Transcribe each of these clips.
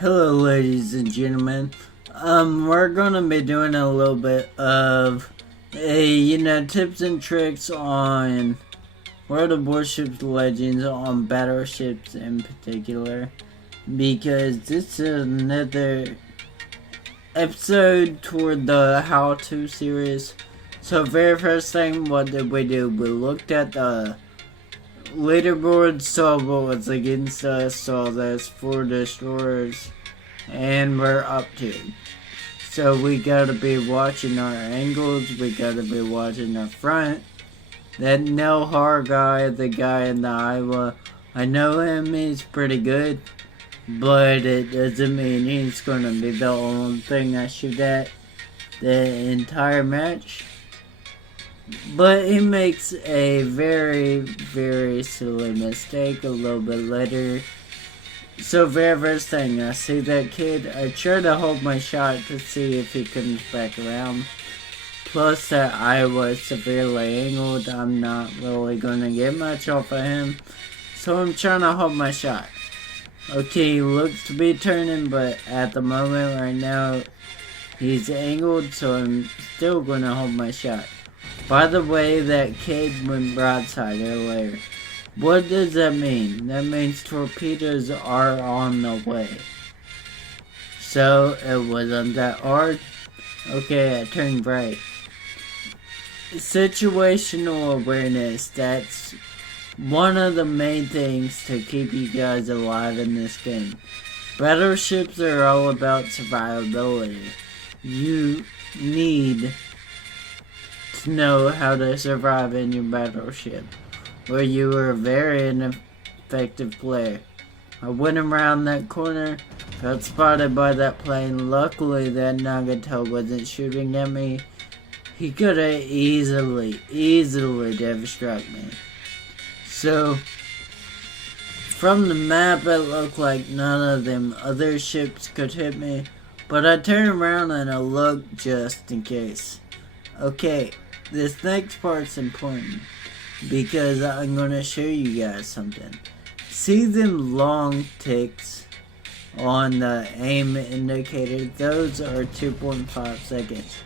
Hello, ladies and gentlemen. We're gonna be doing a little bit of tips and tricks on World of Warships Legends on battleships in particular, because this is another episode toward the how-to series. So, very first thing, what did we do? We looked at the leaderboard, saw what was against us, saw there's 4 destroyers, and we're up to. So we gotta be watching our angles, we gotta be watching our front. That Nelhar guy, the guy in the Iowa, I know him, he's pretty good, but it doesn't mean he's gonna be the only thing I shoot at the entire match. But he makes a very, very silly mistake a little bit later. So very first thing, I see that kid, I try to hold my shot to see if he comes back around. Plus that Iowa is severely angled, I'm not really going to get much off of him. So I'm trying to hold my shot. Okay, he looks to be turning, but at the moment right now, he's angled, so I'm still going to hold my shot. By the way, that kid went broadside earlier. What does that mean? That means torpedoes are on the way. So, it wasn't that hard. Okay, I turned right. Situational awareness, that's one of the main things to keep you guys alive in this game. Battleships are all about survivability. You need to know how to survive in your battleship, or you are a very ineffective player. I went around that corner, got spotted by that plane. Luckily that Nagato wasn't shooting at me. He could have easily devastated me. So, from the map it looked like none of them other ships could hit me, but I turned around and I looked just in case. Okay, this next part's important, because I'm going to show you guys something. See them long ticks on the aim indicator? Those are 2.5 seconds.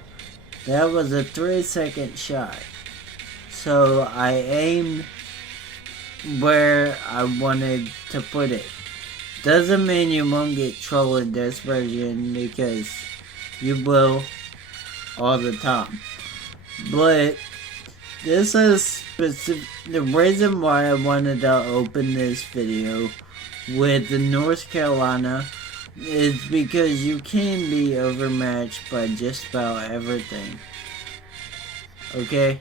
That was a 3-second shot. So I aimed where I wanted to put it. Doesn't mean you won't get trolled in this version, because you will all the time. But this is specific. The reason why I wanted to open this video with the North Carolina is because you can be overmatched by just about everything. Okay?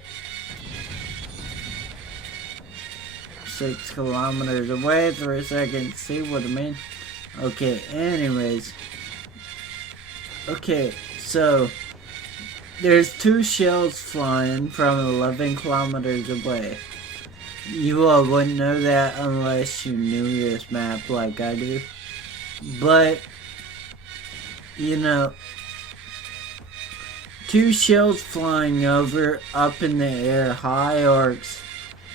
6 kilometers away, 3 seconds. See what I mean? Okay, anyways. Okay, so there's 2 shells flying from 11 kilometers away. You all wouldn't know that unless you knew this map like I do. But, 2 shells flying over, up in the air, high arcs.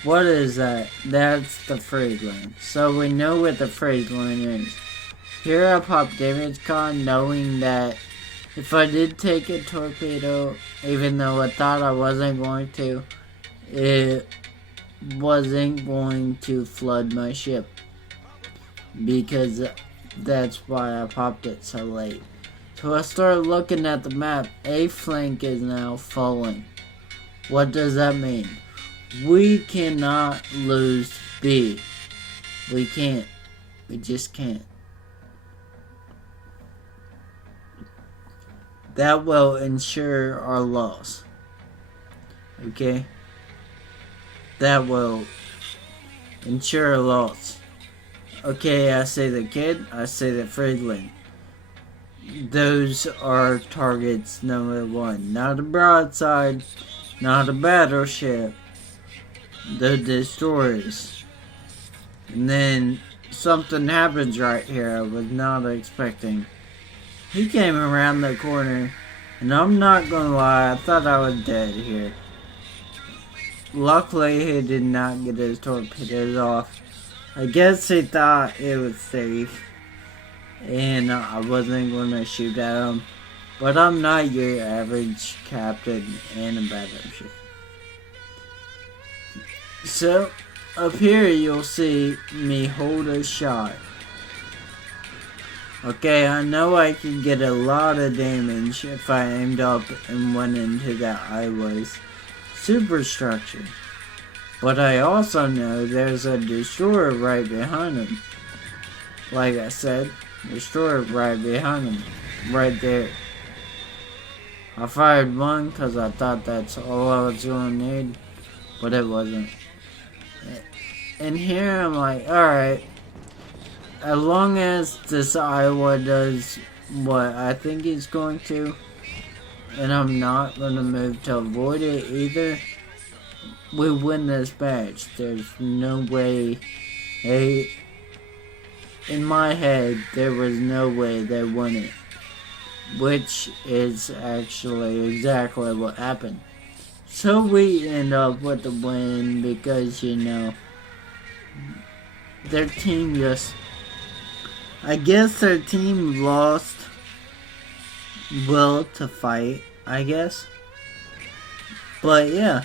What is that? That's the freight line. So we know what the freight line is. Here I popped damage con, knowing that if I did take a torpedo, even though I thought I wasn't going to, it wasn't going to flood my ship. Because that's why I popped it so late. So I started looking at the map. A flank is now falling. What does that mean? We cannot lose B. We can't. We just can't. That will ensure our loss. Okay? That will ensure a loss. Okay, I say the kid, I say the Friedland. Those are targets number 1. Not a broadside, not a battleship. The destroyers. And then something happens right here I was not expecting. He came around the corner, and I'm not gonna lie, I thought I was dead here. Luckily, he did not get his torpedoes off. I guess he thought it was safe. and I wasn't gonna shoot at them. But I'm not your average captain in a battleship. So, up here you'll see me hold a shot. Okay, I know I can get a lot of damage if I aimed up and went into that Iowa's superstructure. But I also know there's a destroyer right behind him. Like I said, destroyer right behind him. Right there. I fired one because I thought that's all I was going to need. But it wasn't. And here I'm like, alright. As long as this Iowa does what I think he's going to, and I'm not going to move to avoid it either, we win this match. There's no way in my head, there was no way they won it. Which is actually exactly what happened. So we end up with the win because, you know, their team just... I guess their team lost will to fight, I guess. But yeah.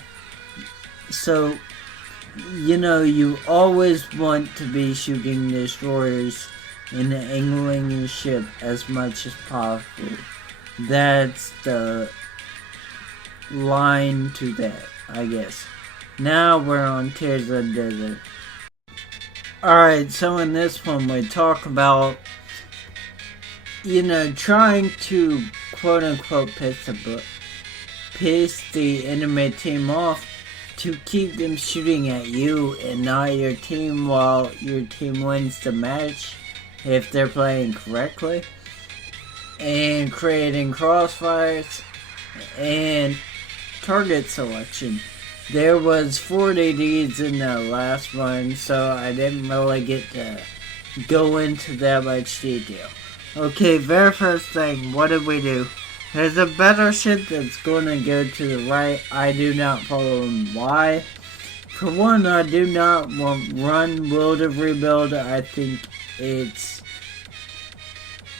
So, you know, you always want to be shooting destroyers and angling your ship as much as possible. That's the line to that, I guess. Now we're on Tears of the Desert. Alright, so in this one we talk about, you know, trying to quote-unquote piss the enemy team off to keep them shooting at you and not your team while your team wins the match if they're playing correctly, and creating crossfires and target selection. There was 4 DDs in the last one, so I didn't really get to go into that much detail. Okay, very first thing, what did we do? There's a battleship that's going to go to the right. I do not follow him. Why? For one, I do not want run will to rebuild. I think it's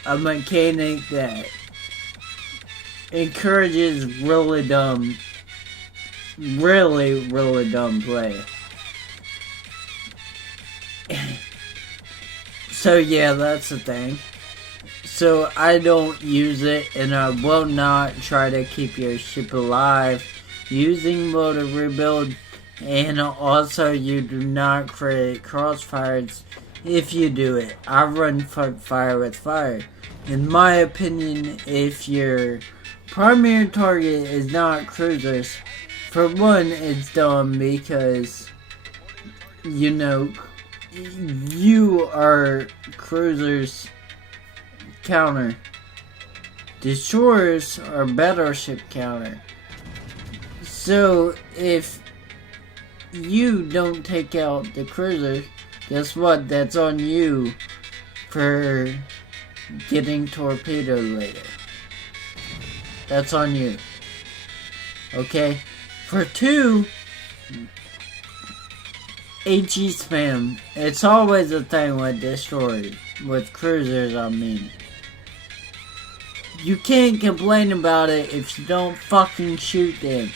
a mechanic that encourages really dumb play. So yeah, that's the thing. So I don't use it, and I will not try to keep your ship alive using will to rebuild. And also, you do not create crossfires if you do it. I run fire with fire. In my opinion, if your primary target is not cruisers, for one, it's dumb because, you know, you are cruisers counter. Destroyers are battleship counter. So, if you don't take out the cruiser, guess what? That's on you for getting torpedoed later. That's on you. Okay? For two, HE spam. It's always a thing with destroyers. With cruisers, I mean. You can't complain about it if you don't fucking shoot them.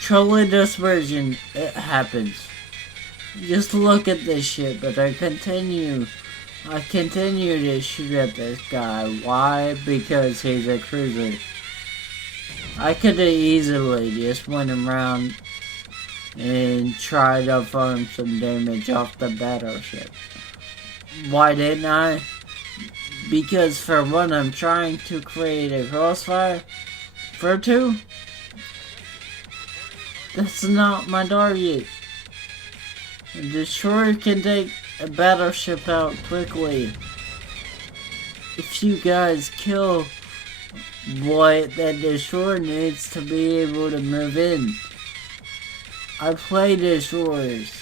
Trolling dispersion, it happens. Just look at this shit, but I continue to shoot at this guy. Why? Because he's a cruiser. I could have easily just went around and tried to farm some damage off the battleship. Why didn't I? Because for one, I'm trying to create a crossfire. For two, that's not my target. A destroyer can take a battleship out quickly. If you guys kill what that destroyer needs to be able to move in. I play destroyers.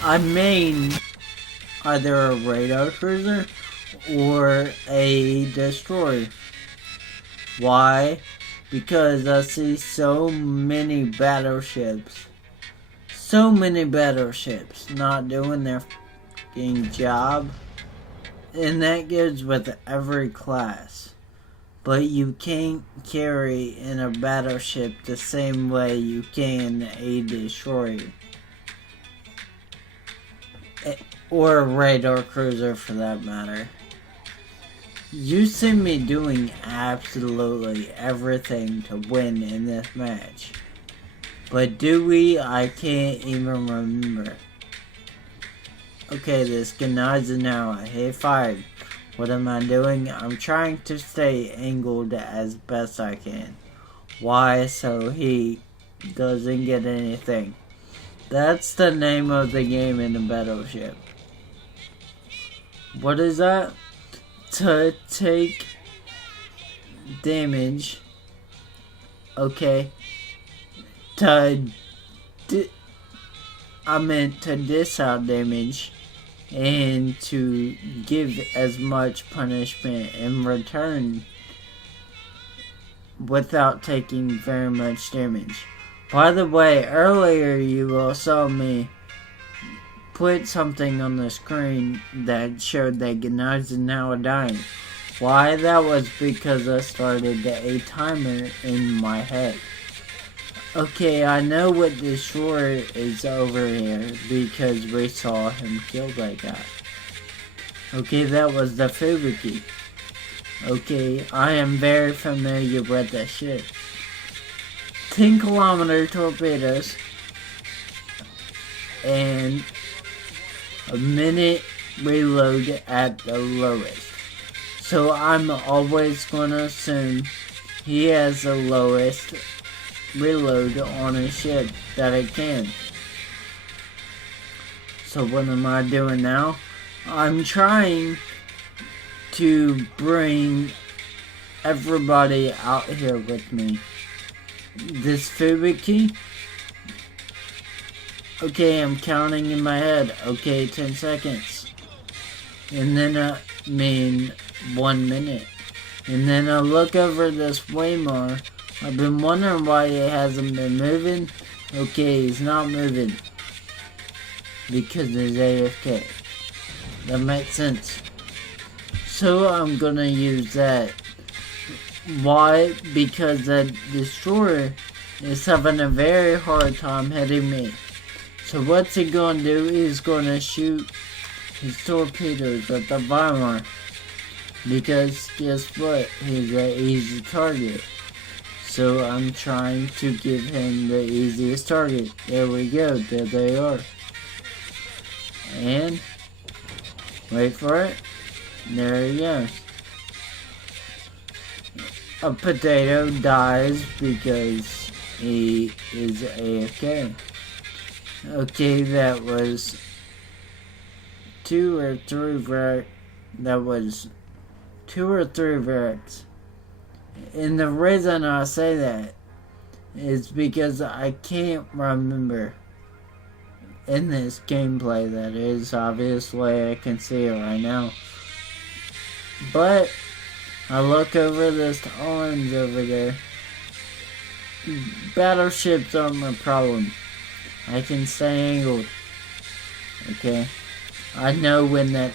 I main either a radar cruiser or a destroyer. Why? Because I see so many battleships so many battleships not doing their fucking job. And that goes with every class. But you can't carry in a battleship the same way you can a destroyer. Or a radar cruiser for that matter. You see me doing absolutely everything to win in this match. But do we? I can't even remember. Okay, this guy's now. He fired. What am I doing? I'm trying to stay angled as best I can. Why? So he doesn't get anything. That's the name of the game in the battleship. What is that? To take damage. Okay. I meant to dish out damage and to give as much punishment in return without taking very much damage. By the way, earlier you all saw me put something on the screen that showed that Gennadi's now dying. Why? That was because I started a timer in my head. Okay, I know what destroyer is over here because we saw him kill that guy. Okay, that was the Fubuki. Okay, I am very familiar with that shit. 10-kilometer torpedoes and a minute reload at the lowest. So I'm always gonna assume he has the lowest reload on his ship that it can. So what am I doing now? I'm trying to bring everybody out here with me. This Fubuki. Okay, I'm counting in my head. Okay, 10 seconds. And then 1 minute. And then I look over this Waymar. I've been wondering why he hasn't been moving. Okay, he's not moving. Because he's AFK. That makes sense. So I'm gonna use that. Why? Because that destroyer is having a very hard time hitting me. So what's he gonna do? He's gonna shoot his torpedoes at the Weimar. Because guess what? He's an easy target. So I'm trying to give him the easiest target. There we go. There they are. And wait for it. There he goes. A potato dies because he is AFK. Okay, that was 2 or 3 Varrics. And the reason I say that is because I can't remember in this gameplay that is. Obviously I can see it right now. But I look over this orange over there. Battleships aren't my problem. I can stay angled. Okay. I know when that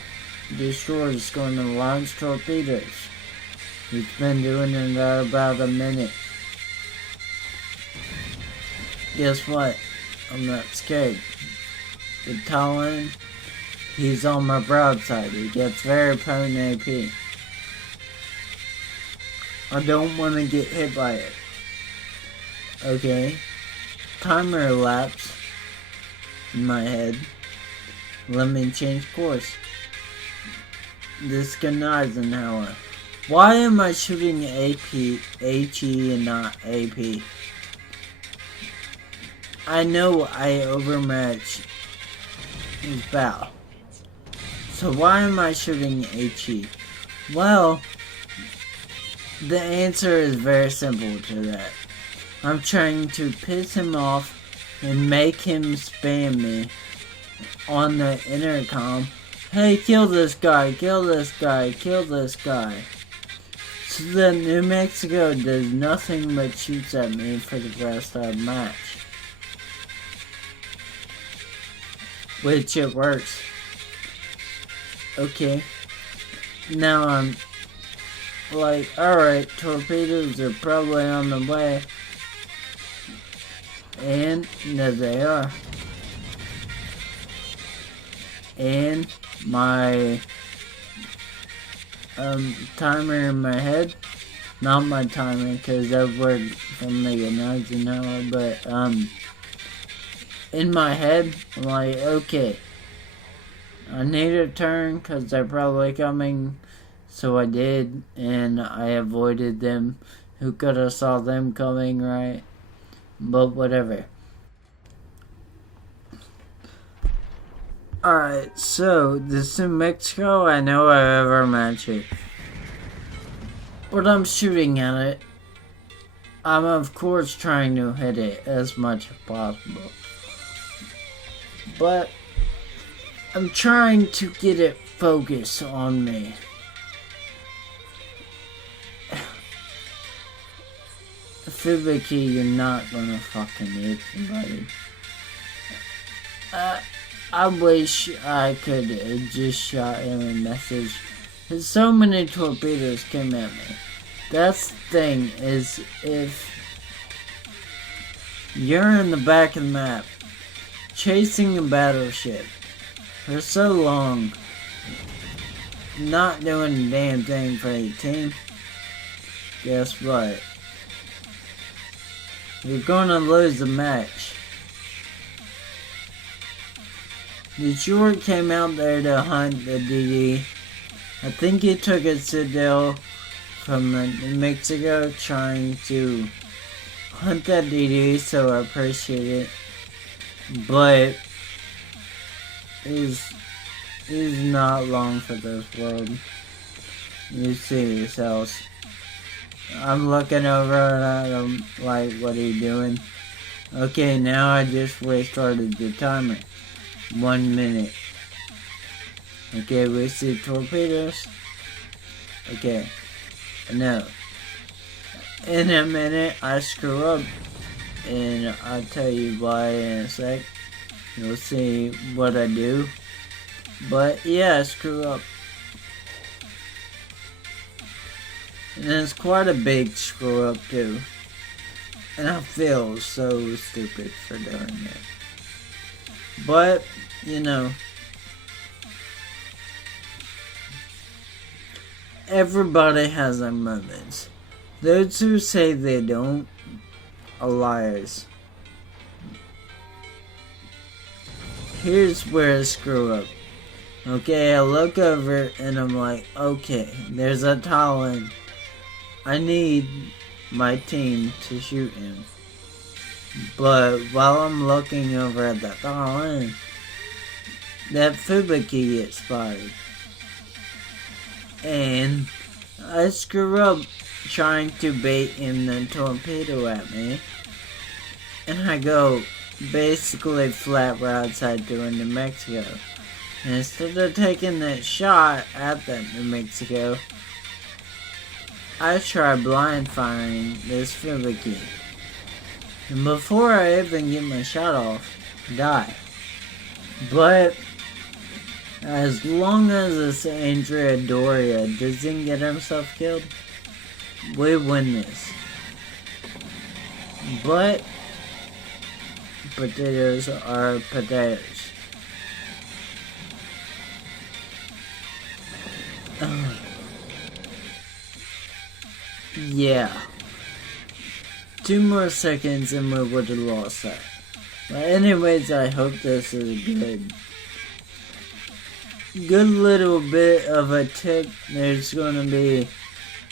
destroyer is going to launch torpedoes. He's been doing it about a minute. Guess what? I'm not scared. The Talon, he's on my broadside. He gets very potent AP. I don't want to get hit by it. Okay. Timer elapsed in my head. Let me change course. This Gennadi's an hour. Why am I shooting HE and not AP? I know I overmatched his bow. So why am I shooting HE? Well, the answer is very simple to that. I'm trying to piss him off and make him spam me on the intercom. Hey, kill this guy, kill this guy, kill this guy. So that New Mexico does nothing but shoots at me for the rest of the match. which it works. Okay. Now I'm like, alright, torpedoes are probably on the way. And there they are. And my timer in my head, not my timer because I've worked from like an hour, but in my head, I'm like, okay, I need a turn because they're probably coming. So I did, and I avoided them. Who could have saw them coming, right? But whatever. Alright, so this New Mexico, I know I ever match it. But I'm shooting at it. I'm of course trying to hit it as much as possible. But I'm trying to get it focused on me. Itzshaggy, you're not gonna fucking hit me, buddy. I wish I could have just shot him a message. Cause so many torpedoes came at me. That's the thing, is if you're in the back of the map, chasing a battleship for so long, not doing a damn thing for your team, guess what? You're gonna lose the match. The short came out there to hunt the DD. I think he took a citadel from New Mexico trying to hunt that DD, so I appreciate it. But is not long for this world. You see yourselves. I'm looking over at him like, what are you doing? Okay, now I just restarted the timer. 1 minute. Okay, we see torpedoes. Okay, no. In a minute, I screw up. And I'll tell you why in a sec. You'll see what I do. But yeah, I screw up. And it's quite a big screw up too. And I feel so stupid for doing it. But, you know, everybody has their moments. Those who say they don't are liars. Here's where I screw up. Okay, I look over and I'm like, okay, there's a Talon. I need my team to shoot him. But while I'm looking over at that Talon, that Itzshaggy gets spotted. And I screw up trying to bait in the torpedo at me. And I go basically flat broadside to New Mexico. And instead of taking that shot at that New Mexico, I try blind firing this Itzshaggy. And before I even get my shot off, die. But as long as this Andrea Doria doesn't get himself killed, we win this. But potatoes are potatoes. Yeah. 2 more seconds and we would have lost that. But anyways, I hope this is good little bit of a tip. There's gonna be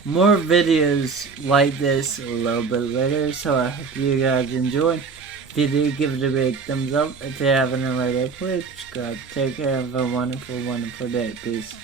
more videos like this a little bit later, so I hope you guys enjoy. If you do, give it a big thumbs up. If you haven't already, please subscribe. Take care. Have a wonderful, wonderful day. Peace.